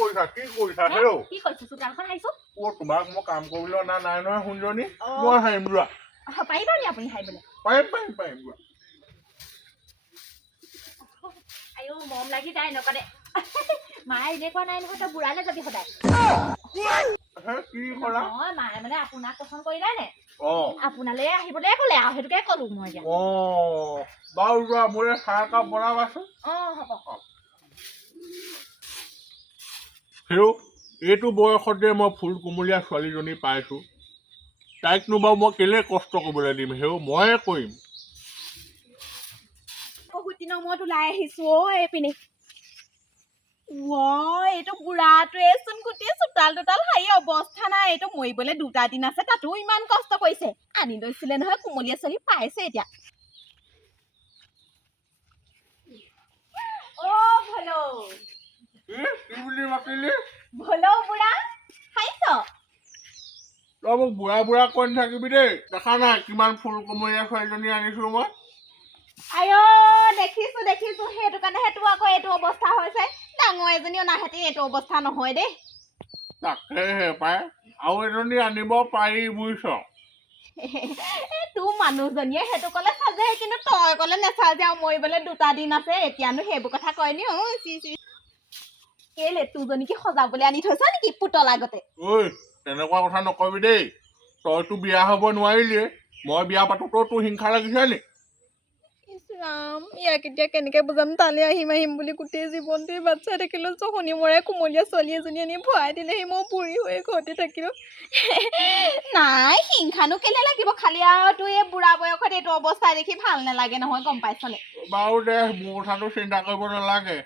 কৰিছা হেৰৌ কি কৈছো চোতালখন হাৰিছো তোমাক মই কাম কৰিবলৈ অনা নাই নহয় শুনজনী মই হাৰিম ৰোৱা পাৰিব নি আপুনি হাৰিবলৈ পাৰিম ৰোৱা আইও মৰম লাগি যায় নকৰে মায়ে এনেকুৱা নাই নহয় তই বুঢ়ালে যাবি সদায় কি কৰা মায়ে মানে আপোনাক পচন্দ কৰিলে নে আপোনালৈ আহিবলৈ ক'লে আৰু সেইটোকে ক'লো মই এতিয়া বাৰু ৰোৱা মোৰ চাহ একাপ বনাবাচোন হ'ব হেৰৌ এইটো বয়সত যে মই ফুল কোমলীয়া ছোৱালীজনী পাইছোঁ তাইকনো বাৰু মই কেলে কষ্ট কৰিবলৈ দিম হেৰৌ ময়ে কৰিম বহুত দিনৰ মূৰত ওলাই আহিছো এইপিনে এইটো বুঢ়াটোৱে চোন গোটেই চোতাল হাৰি অৱস্থা নাই এইটো মৰিবলৈ 2টা দিন আছে তাতো ইমান কষ্ট কৰিছে আনি লৈছিলে নহয় কোমলীয়া ছোৱালী পাইছে এতিয়া কি বুলি মাতিলি ভলৌ বুঢ়া খাইছ তই মোক বুঢ়া কৈ নাথাকিবি দেই দেখা নাই কিমান ফুল কোমলীয়া ছোৱালীজনী আনিছো মই দেখিছো সেইটো কাৰণে সেইটো আকৌ এইটো অৱস্থা হৈছে ডাঙৰ এজনীও নাহেতি এইটো অৱস্থা নহয় দেই তাকেহে পাই আৰু এজনী আনিব পাৰি বুজিছ তোৰ মানুহজনীয়ে সেইটো কলে চাজে কিন্তু তই কলে নেচাজে আৰু মৰিবলৈ 2টা দিন আছে এতিয়ানো সেইবোৰ কথা কয় নি কেলে তোৰজনী কি সজাবলৈ আনি থৈছ নেকি পুতল আগতে তেনেকুৱা কথা নকবি দেই তইতো বিয়া হ'ব নোৱাৰিলিয়ে মই বিয়া পাতোতো তোৰ হিংসা লাগিছে নি ৰাম ইয়াক এতিয়া কেনেকে বুজাম তালে আহিম বুলি গোটেই জীৱনটোৱে বাচ্চা থাকিলো চহনি মৰাই কোমলীয়া ছোৱালী এজনী আনি ভৰাই দিলেহি মই বুঢ়ী হৈ ঘৰতে থাকিলো নাই হিংসানো কেলে লাগিব খালি আৰু তোৰ এই বুঢ়া বয়সত এইটো অৱস্থা দেখি ভাল নালাগে নহয় গম পাইছনে বাৰু দে মোৰ কথাটো চিন্তা কৰিব নালাগে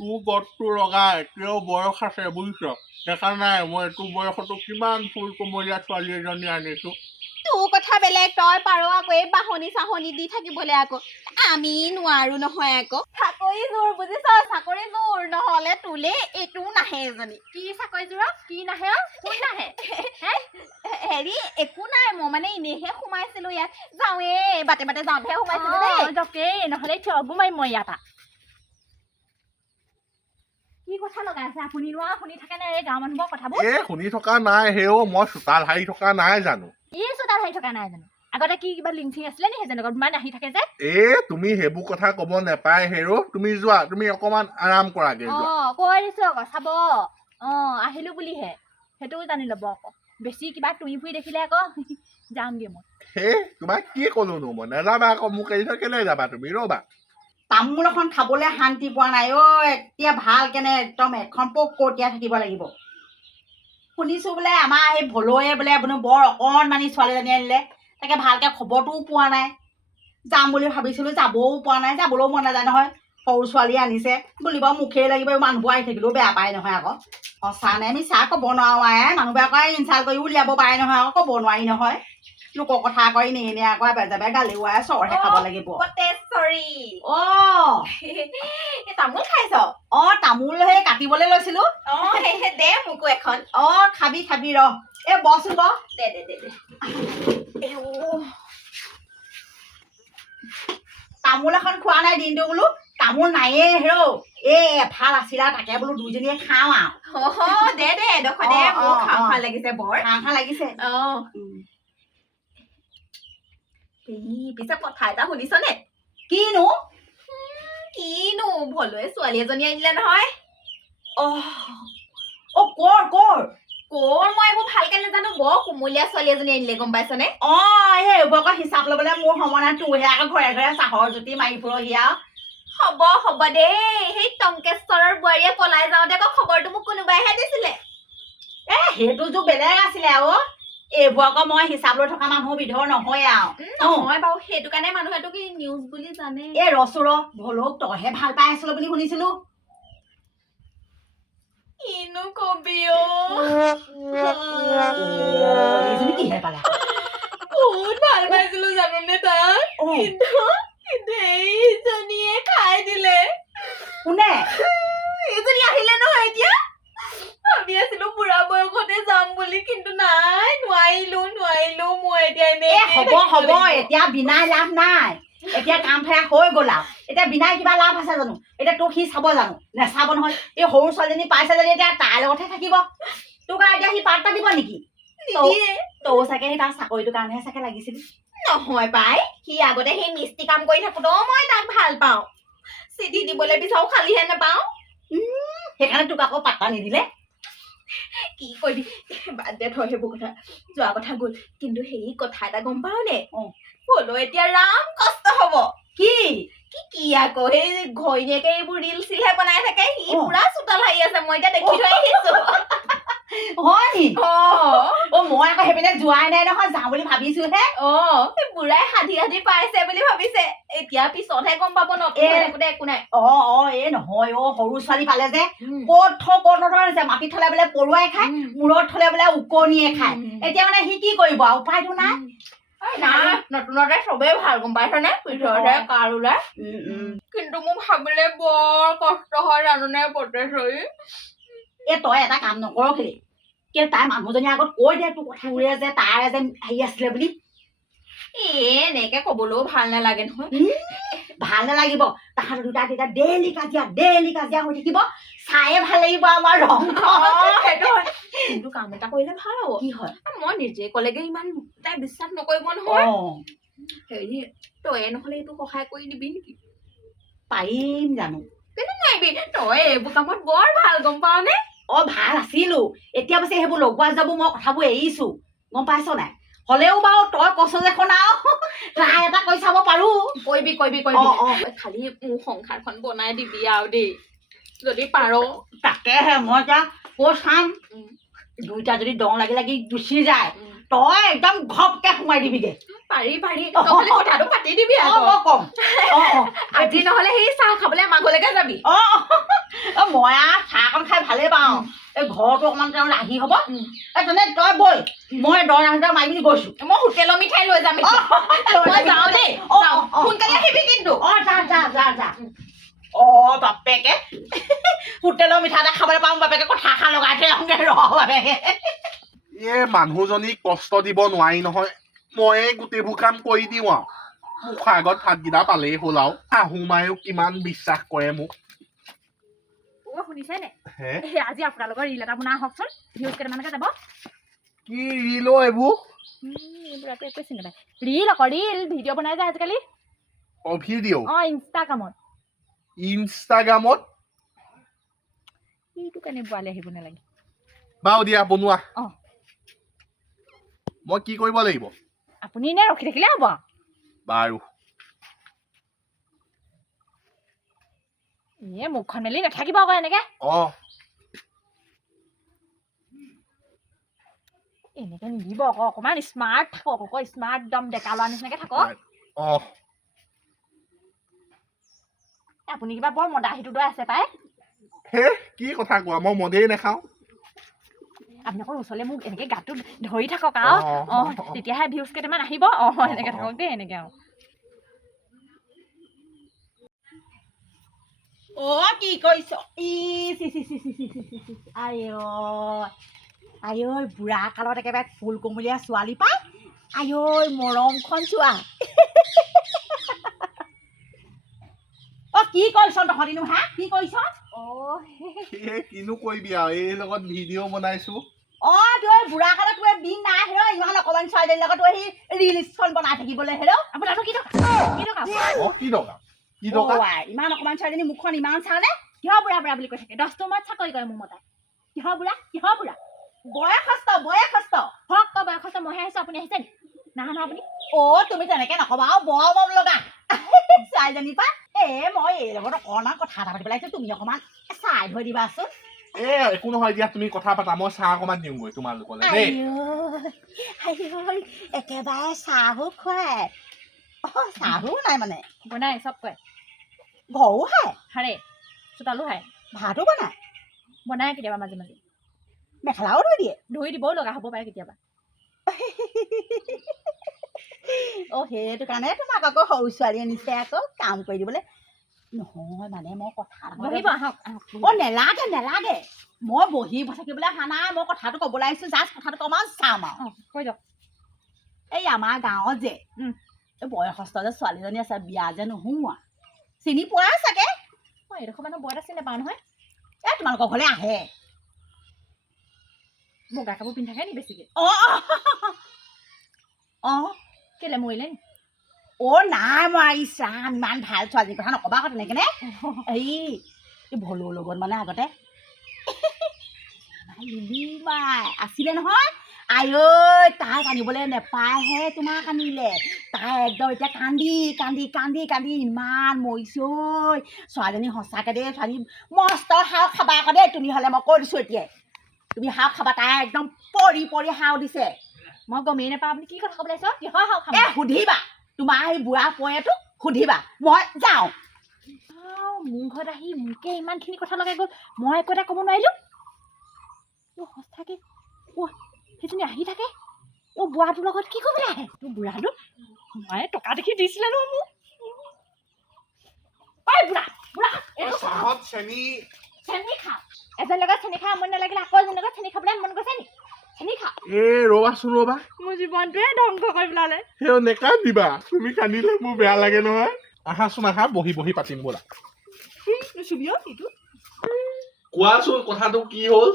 তোৰ গতটো ৰগা এতিয়াও বয়স আছে বুজিছ দেখা নাই মই এইটো বয়সতো কিমান ফুল কোমলীয়া ছোৱালী এজনী আনিছো তোৰ কথা বেলেগ তই পাৰ আকৌ এই বাহনি চাহনি দি থাকিবলৈ আকৌ আমি নোৱাৰো নহয় আকৌ চাকৰি জোৰ বুজিছ চাকৰি জোৰ নহলে তোলে এইটোও নাহে এজনী কি চাকৰি জোৰ কি নাহে কোন নাহে হেৰি একো নাই মই মানে এনেহে সোমাইছিলো ইয়াত যাওঁৱে বাটে যাওঁতেহে সোমাইছিলো দেই নহলে থগো মাৰিম মই ইয়াত কি কথা লগাই আছে আপুনি নোৱা শুনি থাকে নে এই গাঁৱৰ মানুহৰ কথাবোৰ শুনি থকা নাই হেও মই চোতাল হাৰি থকা নাই জানো চোতাল হাৰি থকা নাই জানো আগতে কি কিবা লিংচিং আছিলে নি সেইজনৰ ইমান আহি থাকে যে তুমি সেইবোৰ কথা কব নেপায় হেৰো তুমি যোৱা তুমি অকমান আৰাম কৰাগে কৈ দিছো আকৌ চাব আহিলো বুলিহে সেইটোও জানি ল'ব আকৌ বেছি কিবা তুই ফুৰি দেখিলে আকৌ যামগে মই তোমাক কি কলোনো মই নাযাবা আকৌ মোক এৰি থৈ কেলে যাবা তুমি ৰবা তামোল এখন খাবলৈ শান্তি পোৱা নাই এতিয়া ভাল কেনে একদম এখন পকতীয়া থাকিব লাগিব শুনিছো বোলে আমাৰ সেই ভলৌৱে বোলে বৰ অকণমানি ছোৱালীজনী আনিলে তাকে ভালকে খবৰটোও পোৱা নাই যাম বুলি ভাবিছিলো যাবও পোৱা নাই যাবলৈও মন নাযায় নহয় সৰু ছোৱালী আনিছে বুলিব মুখেই লাগিব মানুহবোৰ আহি থাকিলেও বেয়া পায় নহয় আকৌ সঁচা নে মিছা ক'ব নোৱাৰো মানুহবোৰে আকৌ ইনচাল্ট কৰি উলিয়াব পাৰে নহয় আকৌ ক'ব নোৱাৰি নহয় লোকৰ কথা কৰি এনে আকৌ এবাৰ গালি চৰহে খাব লাগিব তামোল খাইছ তামোল সেই কাটিবলৈ লৈছিলো দে মোকো এখন খাবি ৰ বচোন ব দে তামোল এখন খোৱা নাই দিনটো বোলো তামোল নায়ে হেৰৌ এফাল আছিলা তাকে বোলো দুইজনীয়ে খাওঁ আৰু দে এডোখৰ দে মোৰ খাওঁ লাগিছে বৰ খাওঁ লাগিছে পিছে কথা এটা শুনিছনে কিনো ভলৌৱে ছোৱালী এজনী আনিলে নহয় কৰ মই এইবোৰ ভালকে নাজানো বৰ কোমলীয়া ছোৱালী এজনী আনিলে গম পাইছনে এইবোৰ আকৌ হিচাপ লবলৈ মোৰ সময় নাই তোৰহে আকৌ ঘৰে ঘৰে চাহৰ জুতি মাৰি ফুৰহি আৰু হ'ব দেই সেই টংকেশ্বৰৰ বোৱাৰীয়ে পলাই যাওঁতে আকৌ খবৰটো মোক কোনোবাইহে দিছিলে সেইটো যুগ বেলেগ আছিলে এইবোৰ আকৌ মই হিচাপ লৈ থকা মানুহৰ বিধৰ নহয় আৰু নহয় বাৰু সেইটো কাৰণে মানুহে তোক নিউজ বুলি জানে ৰচোৰ ভলৌক তইহে ভাল পাই আছিলো বুলি শুনিছিলো কিনো কবি কিহে পালা বহুত ভাল পাইছিলো জানোনে তাক কিন্তু এইজনীয়ে খাই দিলে কোনে এইজনী আহিলে নহয় এতিয়া ভাবি আছিলো বুঢ়া বয়সতে যাম বুলি কিন্তু নাই নোৱাৰিলো মই এতিয়া হ'ব এতিয়া বিনাই লাভ নাই এতিয়া কাম ফেৰা হৈ গ'ল আৰু এতিয়া বিনাই কিবা লাভ আছে জানো এতিয়া তোক সি চাব জানো নেচাব নহয় এই সৰু ছোৱালীজনী পাইছে যদি এতিয়া তাইৰ লগতহে থাকিব তোক আৰু এতিয়া সি পাৰ্টা দিব নেকি তৌ চাগে সেই তাৰ চাকৰিটোৰ কাৰণেহে চাগে লাগিছিল নহয় পাই সি আগতে সেই মিস্ত্ৰী কাম কৰি থাকোতো মই তাক ভাল পাওঁ চিঠি দিবলৈ বিচাৰো খালিহে নাপাওঁ সেইকাৰণে তোক আকৌ পাত্তা নিদিলে কি কৰিবি বাদ দে থৈ সেইবোৰ কথা যোৱা কথা গ'ল কিন্তু সেই কথা এটা গম পাও নে হ'লেও এতিয়া ৰাম কষ্ট হব কি কি আকৌ সেই ঘৈণীয়েকে এইবোৰ ৰিল চিলহে বনাই থাকে সি পুৰা চোতাল হাৰি আছে মই এতিয়া দেখি থৈ আহিছো হয় নি মই আকৌ সেইপিনে যোৱাই নাই নহয় যাওঁ বুলি ভাবিছোহে সেই বুঢ়াই সাধি সাধি পাইছে বুলি ভাবিছে এতিয়া পিছতহে গম পাব নতুন একো নাই এই নহয় সৰু ছোৱালী পালে যে ক'ত নথৈছে মাটিত থলে বোলে পৰুৱাই খায় মূৰত থলে বোলে উকনিয়ে খায় এতিয়া মানে সি কি কৰিব আৰু উপায়টো নাই নতুনতে চবেই ভাল গম পাইছনে পিছতহে কাৰ ওলাই কিন্তু মোৰ ভাবিলে বৰ কষ্ট হয় জানোনে পটেশ্বৰী তই এটা কাম নকৰ কেলে তাই মানুহজনী আগত কৈ দে তোৰ কথা উৰে যে তাৰে যে হেৰি আছিলে বুলি এনেকে কবলৈও ভাল নালাগে নহয় ভাল নালাগিব তাহাঁতৰ দুটা তেতিয়া ডেইলি কাজিয়া হৈ থাকিব চায়ে ভাল লাগিব আমাৰ ৰং সেইটো হয় কিন্তু কাম এটা কৰিলে ভাল হ'ব কি হয় মই নিজে কলেগে ইমান তাই বিশ্বাস নকৰিব নহয় হেৰি তই নহলে এইটো সহায় কৰি দিবি নেকি পাৰিম জানো কেনে নোৱাৰিবি তই এইবোৰ কামত বৰ ভাল গম পাৱ নে ভাল আছিলো এতিয়া পিছে সেইবোৰ লগোৱা যাব মই কথাবোৰ এৰিছো গম পাইছ নাই হলেও বাৰু তই কছ যে শুনাও ট্ৰাই এটা কৰি চাব পাৰো কৰিবি খালি মোৰ সংসাৰখন বনাই দিবি আৰু দেই যদি পাৰ তাকেহে মই এতিয়া কৈ চাম দুইটা যদি দং লাগি গুচি যায় তই একদম ঘপকে সোমাই দিবিগে পাৰি নহলে কথাটো পাতি দিবি মই কম আজি নহলে সেই চাহ খাবলৈ আমাৰ ঘৰলৈকে যাবি মই আৰু চাহকণ খাই ভালেই পাওঁ এই ঘৰটো অকমান তেওঁ আহি হব তেনে তই বল মই দৰ্জা মাৰি পিনি গৈছো মই হোটেলৰ মিঠাই লৈ যাম মই যাওঁ দেই সোনকালে আহিবি কিন্তু যা বাপেকে হোটেলৰ মিঠা এটা খাবলৈ পাওঁ বাপেকে কথা এষাৰ লগাই থৈ আহোঁগে বাপেকে মানুহজনীক কষ্ট দিব নোৱাৰি নহয় ময়ে গোটেইবোৰ কাম কৰি দিওঁ আৰু মুখৰ আগত ভাতকেইটা পালেই হ'ল আৰু শাহু মায়েও কিমান বিশ্বাস কৰে মোক শুনিছে নে আজি আপোনালোকৰ ৰিল এটা বনাই আহকচোন ভিউজ কেইটামানকে যাব কি ৰিল এইবোৰ ৰিল আকৌ ৰিল ভিডিঅ' বনাই যায় আজিকালি ভিডিঅ' ইনষ্টাগ্ৰামত এইটো কেনে বোৱালে আহিব নালাগে বাৰু দিয়া বনোৱা মই কি কৰিব লাগিব আপুনি এনে ৰখি থাকিলে হ'ব বাৰু মুখখন মেলি নাথাকিব আকৌ এনেকে এনেকে নিদিব আকৌ অকমান স্মাৰ্ট থাকক আকৌ স্মাৰ্ট একদম ডেকা ল'ৰা নিচিনাকে থাকক আপুনি কিবা বৰ মদাহীটো লৈ আছে পাই কি কথা কোৱা মই মদেই নাখাওঁ আপুনি আকৌ ওচৰলে মোক এনেকে গাটো ধৰি থাকক আৰু তেতিয়াহে ভিউজ কেইটামান আহিব এনেকে থাকক দেই এনেকে কি কৰিছ আই বুঢ়া কালত একেবাৰে ফুল কোমলীয়া ছোৱালী পাই আই মৰমখন চোৱা কি কৰিছ তহঁতিনো কি কৰিছ কিনো কৰিবি আৰু এই লগত ভিডিঅ' বনাইছো তই বুঢ়া কালত তোৰ দিন নাই হেৰ ইমান অকমান ছোৱালীৰ লগত তই সেই ৰিলছখন বনাই থাকিবলৈ হেৰ আপোনাৰ কি ইমান অকমান ছোৱালীজনী মুখখন ইমান চালে কিহৰ বুঢ়া বুঢ়া বুলি কৈ থাকে 10 টকাত চাকৰি কৰে মোৰ মতাই কিহৰ বুঢ়া বয়সস্থ হওক বয়সস্থ মইহে আহিছো আপুনি আহিছে নহয় আপুনি তুমি তেনেকে নকবা আৰু বৰ মৰম লগা ছোৱালীজনী পা মই এই লগত অকণমান কথা এটা পাতিব লাগিছিল তুমি অকণমান চাই থৈ দিবাচোন একো নহয় দিয়া তুমি কথা পাতা মই চাহ অকণমান দিওঁগৈ তোমালোকলৈ একেবাৰে চাহো খুৱাই চাহো নাই মানে বনাই চব কয় ঘৰো খায় হাৰে চোতালো খায় ভাতো বনাই কেতিয়াবা মাজে মাজে মেখেলাও ধুই দিবও লগা হ'ব পাৰে কেতিয়াবা সেইটো কাৰণে তোমাক আকৌ সৰু ছোৱালী আনিছে আকৌ কাম কৰি দিবলৈ নহয় মানে মই কথা নেলাগে মই বহিব থাকিবলৈ অহা নাই মই কথাটো ক'বলৈ আহিছো জাষ্ট কথাটো অকণমান চাম আৰু কৈ যাওক এই আমাৰ গাঁৱত যে বয়সস্থ যে ছোৱালীজনী আছে বিয়া যে নোহোৱা চিনি পোৱা চাগে মই এডোখৰ মানুহ বৰ এটা চিনি নাপাওঁ নহয় তোমালোকৰ ঘৰলৈ আহে বগা কাপোৰ পিন্ধি থাকে নি বেছিকে কেলে মৰিলে নি নাই মই ইছৰাম ইমান ভাল ছোৱালীৰ কথা নকবা আকৌ তেনেকেনে এই ভলুৰ লগত মানে আগতে লিলিমাই আছিলে নহয় আই ঐ তাইক আনিবলৈ নেপায়হে তোমাক আনিলে তাই একদম এতিয়া কান্দি কান্দি কান্দি কান্দি ইমান মৰিছে ঐ ছোৱালীজনী সঁচাকৈ দেই ছোৱালী মস্ত হাও খাবা আকৌ দেই তুমি হ'লে মই কৈ দিছোঁ এতিয়াই তুমি হাও খাবা তাই একদম পৰি পৰি হাও দিছে মই গমেই নাপাওঁ আপুনি কি কথা ক'বলৈ আহিছ কিহৰ হাও খাম সুধিবা তোমাৰ সেই বুঢ়া পয়েটোক সুধিবা মই যাওঁ মোৰ ঘৰত আহি মোকে ইমানখিনি কথা লগাই গ'ল মই একো এটা ক'ব নোৱাৰিলোঁ সঁচাকৈ সেইজনী আহি থাকে বুঢ়াটোৰ লগত কি কৰিবলৈ আহে তোৰ বুঢ়াটো মায়ে টকা দেখি দিছিলে ন মোক বুঢ়া বুঢ়া চাহত চেনি চেনি খা এজনৰ লগত চেনি খা মন নালাগিলে আকৌ এজনৰ লগত চেনি খাবলৈ মন গৈছে নি চেনি খা ৰ'বাচোন ৰ'বা মোৰ জীৱনটোৱে ধ্বংস কৰি পেলালে সেই নেকান্দিবা তুমি কান্দিলে মোৰ বেয়া লাগে নহয় আহাচোন আহা বহি বহি পাতিম ব'লা কোৱাচোন কথাটো কি হ'ল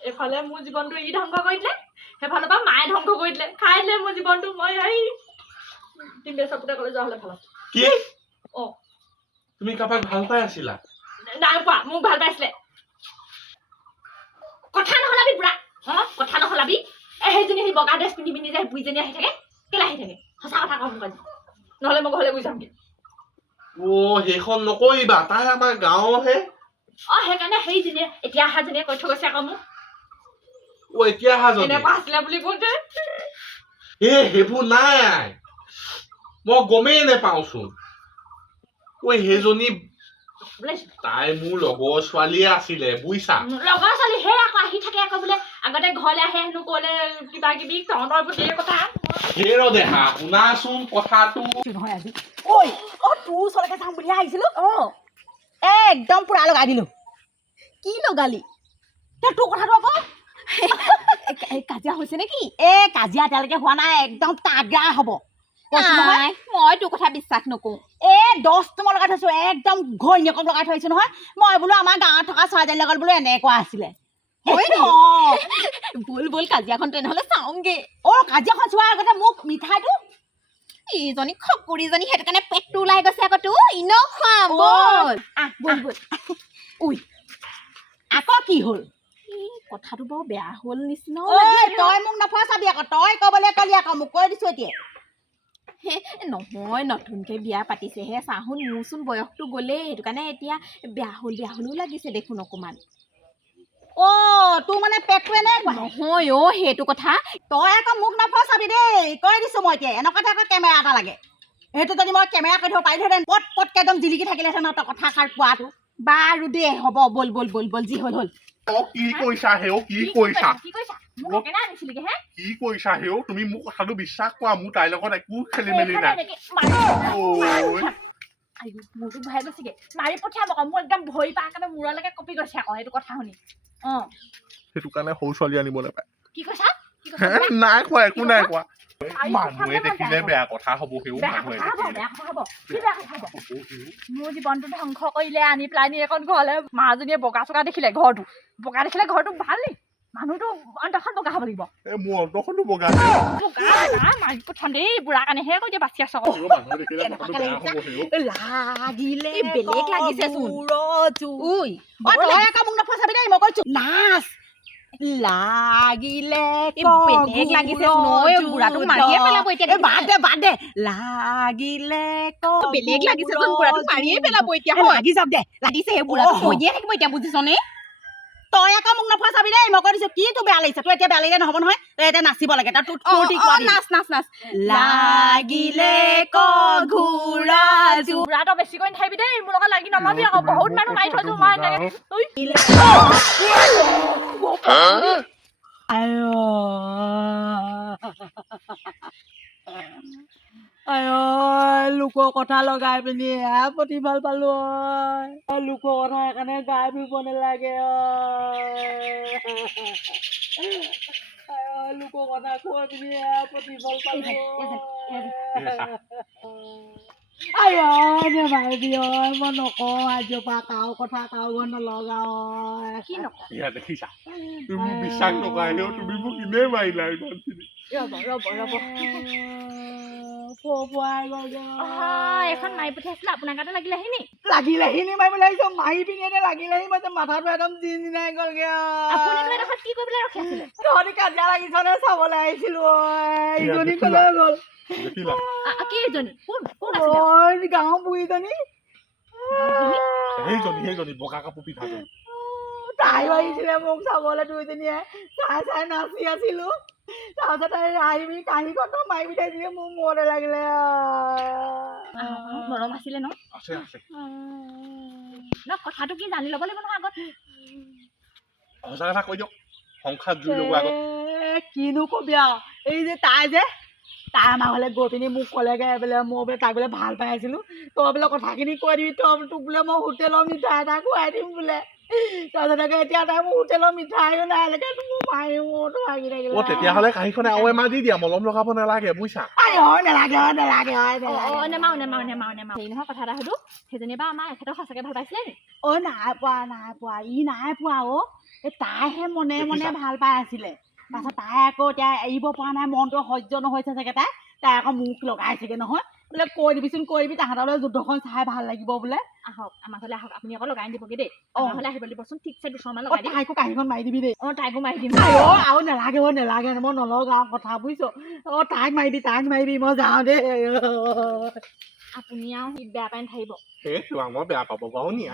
এইফালে মোৰ জীৱনটো ই ধ্বংস কৰি দিলে সেইফালৰ পৰা মায়ে ধ্বংস কৰি দিলে খাই দিলে মোৰ জীৱনটো মই কলেজ যোৱা হ'লে ভাল কি তুমি কাৰোবাক ভাল পাই আছিলা নাই পোৱা মোক ভাল পাইছিলে কথা নহলাবি বুঢ়া কথা নহলাবি সেইজনী সেই বগা ড্ৰেছ পিন্ধি পিন্ধি যায় বুঢ়ীজনী আহি থাকে কেলে আহি থাকে সঁচা কথা কওঁ মোক আজি নহ'লে মই ঘৰলৈ গৈ যামগে সেইখন নকৰিবা তাই আমাৰ গাঁৱৰহে সেইকাৰণে সেইজনীয়ে এতিয়া অহাজনীয়ে কৈ থৈ গৈছে আকৌ মোক এতিয়া অহা এনেকুৱা আছিলে বুলি কওঁতে সেইবোৰ নাই মই গমেই নেপাওঁচোন সেইজনী তাই মোৰ লগৰ ছোৱালীয়ে আছিলে বুজিছা লগৰ ছোৱালী সেই আকৌ আহি থাকে আকৌ বোলে আগতে ঘৰলৈ আহে হেনো ক'লে কিবা কিবি তহঁতৰ গোটেই কথা দেহা শুনাচোন কথাটো নহয় আজি তোৰ ওচৰলৈকে যাম বুলি আহিছিলো একদম পুৰা লগাই দিলো কি লগালি তোৰ কথাটো আকৌ কাজিয়া হৈছে নেকি কাজিয়া এতিয়ালৈকে হোৱা নাই একদম তাগা হ'ব মই তোৰ কথা বিশ্বাস নকৰো 10 মই লগাই থৈছো একদম ঘৈণীয়েকক লগাই থৈছো নহয় মই বোলো আমাৰ গাঁৱত থকা ছোৱালীজনীৰ লগত বোলো এনেকুৱা আছিলে বল বল কাজিয়াখন তেনেহ'লে চাওঁগে কাজিয়াখন চোৱাৰ আগতে মোক মিঠাইটো ইজনী খকুৰীজনী সেইটো কাৰণে পেটটো ওলাই গৈছে আকৌ তোৰ ইনো খুৱাম বল বল বল আকৌ কি হ'ল কথাটো বৰ বেয়া হ'ল নিচিনা তই মোক নফচাবি আকৌ তই ক'বলৈ ক'লি আকৌ মোক কৈ দিছো এতিয়া নহয় নতুনকৈ বিয়া পাতিছেহে চাহোন মোৰচোন বয়সটো গ'লেই সেইটো কাৰণে এতিয়া বেয়া হ'লো লাগিছে দেখোন অকণমান তোৰ মানে পেটটো এনেকুৱা নহয় সেইটো কথা তই আকৌ মোক নফচাবি দেই কৈ দিছো মই এতিয়া এনেকুৱাতে আকৌ কেমেৰা এটা লাগে সেইটো যদি মই কেমেৰা কৰি থব পাৰিলোহেঁতেন পটকৈ একদম জিলিকি থাকিলেহেঁতেন তই কথা খাৰ কোৱাটো বাৰু দেই হ'ব বল বল বল বল যি হ'ল কি কৈছা কি কৈছা কি কৈছা তুমি মোৰ কথাটো বিশ্বাস কৰা মোৰ তাইৰ লগত একো খেলি মেলি নাই মোৰতো ভয় গৈছেগে মাৰি পঠিয়াম আকৌ মোৰ একদম ভৰি পা একেবাৰে মূৰলৈকে কপি গৈছে আকৌ সেইটো কথা শুনি সেইটো কাৰণে সৰু ছোৱালী আনিব নাপায় কি কৈছা নাই কোৱা একো নাই কোৱা মানুহে দেখিলে বেয়া কথা হ'ব মোৰ জীৱনটো ধ্বংস কৰিলে আনি পেলাই এখন ঘৰলে মাজনীয়ে বগা চগা দেখিলে ঘৰটো ভাল নি মানুহটো অন্তখন বগা হ'ব লাগিব মোৰ অন্তখনো বগা মাৰি পঠাম দেই বুঢ়া কাৰণেহে কৈ দিয়ে বাচি আছ লাগিলে বেলেগ লাগিছে চোন তই আকৌ মোক নফচাবি দেই মই কৈছো নাচ লাগিলে বেলেগ লাগিছে বুঢ়াটো মাৰিয়ে পেলাব এতিয়া বাদ দে লাগিলে বেলেগ লাগিছে চোন বুঢ়াটো মাৰিয়ে পেলাব এতিয়া লাগি যাওক দে লাগিছে সেই বুঢ়াটো কৈয়ে থাকিব এতিয়া বুজিছনে তই আকৌ মোক নফচাবি দেই মই কৈ দিছো কি তোৰ বেয়া লাগিছে তোৰ এতিয়া বেয়া লাগিলে নহ'ব নহয় তই এতিয়া নাচিব লাগে তাত নাচ লাগিলে ঘূৰা বুঢ়াটো বেছিকৈ নাথাকিবি দেই মোৰ লগত লাগি নলবি আকৌ বহুত মানুহ মাৰি থৈছো মই লোকৰ কথা লগাই পিনি প্ৰতিফল পালো লোকৰ কথা সেইকাৰণে গাই ফুৰিব নালাগে লোকৰ কথা কৈ পিনি প্ৰতিফল পালো আই নেমাৰিবি মই নকওঁ আজিৰ পৰা কাৰো কথা কাৰো ঘৰত নলগাওঁ কি নকওঁ ইয়া দেখিছা তুমি মোক বিশ্বাস নকৰা তুমি মোক এনেই মাৰিলা ইমানখিনি ৰ'ব পোৱাই গ'লগে এখন মাৰি পঠিয়াইছিলে আপোনাৰ গাতে লাগিলেহি নি লাগিলেহি নি মাৰিবলৈ আহিছ মাৰি পিনি এনে লাগিলেহি মই মাথাটো একদম জিনাই গ'লগে আপুনিনো এডোখৰত কি কৰিবলৈ ৰখি আছিলে তহঁতি কাজিয়া লাগিছনে চাবলৈ আহিছিলো ইজনী কলৈ গ'ল দেখিলা কি এজনী কোন আছিলে গাঁও বুঢ়ীজনী সেইজনী বগা কাপোৰ পিন্ধাজনী তাইও আহিছিলে মোক চাবলৈ দুইজনীয়ে চাই নাচি আছিলো তাৰপিছত তাই আহি পিনি কাঁহী কটা মাৰি পিঠাইছিলে মোৰ মূৰতে লাগিলে মৰম আছিলে ন আছে ন কথাটো কি জানি ল'ব লাগিব নহয় আগত সঁচা কথা কৈ দিয়ক সংসাৰ জুই লগোৱা আগত কিনো কবি আৰু এই যে তাই আমাৰ ঘৰলৈ গৈ পিনি মোক ক'লেগে বোলে মই বোলে তাক বোলে ভাল পাই আছিলো তই বোলে কথাখিনি কৈ দিবি তোক বোলে মই হোটেলৰ মিঠাই এটা খুৱাই দিম বোলে তাৰপিছতে এতিয়া তাই মোৰ হোটেলৰ মিঠাইও নাই এনেকে মোৰ মায়ে মোৰতো ভাগি থাকিলে তেতিয়াহ'লে কাঁহীখনে আৰু এমাহ দি দিয়া মলম লগাব নালাগে বুজিছা নেলাগে নেমাও হেৰি নহয় কথা এটা সুধো সেইজনী বা আমাৰ এখেতক সঁচাকে ভাল পাইছিলে নি নাই পোৱা ই নাই পোৱা তাইহে মনে মনে ভাল পাই আছিলে তাৰপিছত তাই আকৌ এতিয়া এৰিব পৰা নাই মনটো সহ্য নহৈছে চাগে তাই আকৌ মোক লগাইছেগে নহয় বোলে কৈ দিবিচোন কৈ দিবি তাহাঁতলৈ যুদ্ধখন চাই ভাল লাগিব বোলে আহক আমাৰ ঘৰলৈ আহক আপুনি আকৌ লগাই দিবগে দেই আমাৰ ঘৰলৈ আহিব দিবচোন ঠিকছে দুশমান লগাই দিম তাইকো কাঁহীখন মাৰি দিবি দেই তাইকো মাৰি দিম আৰু নেলাগে মই নলগাওঁ কথা বুজিছ তাইক মাৰিবি মই যাওঁ দেই আপুনি আৰু বেয়া পাই নাথাকিব সেই মই বেয়া পাব বাৰু নি